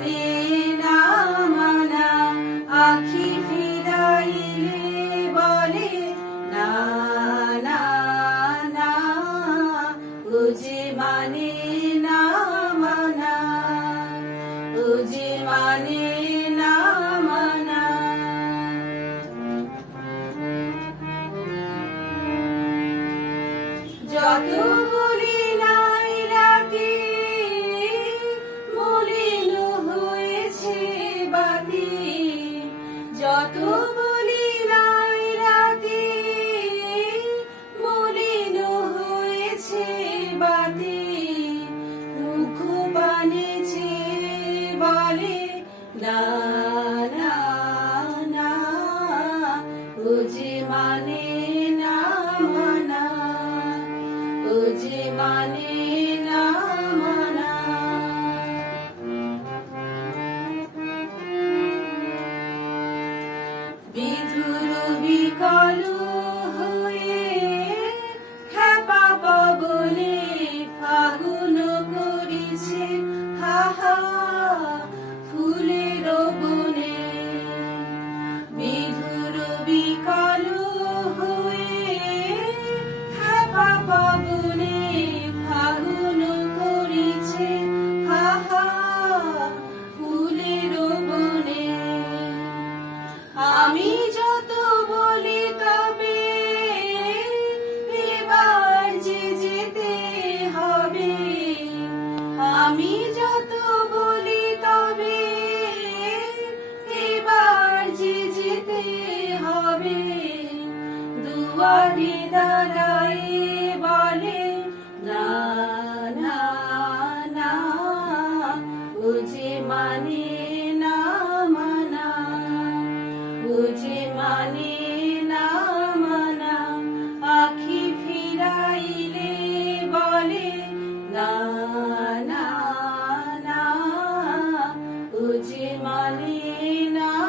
মানে না মানা আখি ফিরাইলে বলে, না না না, বুঝে মানে না মানা, বুঝে মানে না মানা। যত বুঝে আমি যত বলি তবে এবার যে যেতে হবে। দুয়ারে দাঁড়ায় বলে, না না না বুঝে মানে malina.